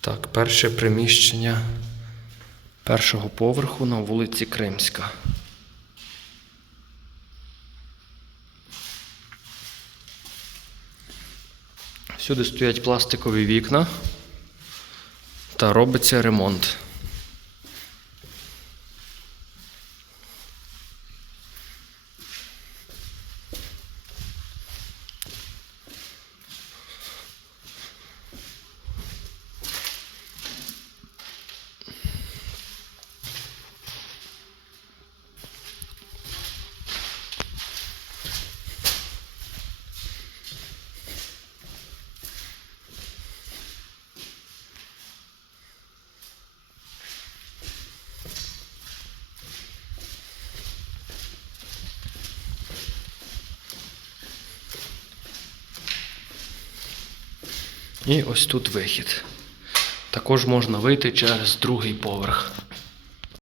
Так, перше приміщення першого поверху на вулиці Кримська. Всюди стоять пластикові вікна та робиться ремонт. І ось тут вихід. Також можна вийти через другий поверх.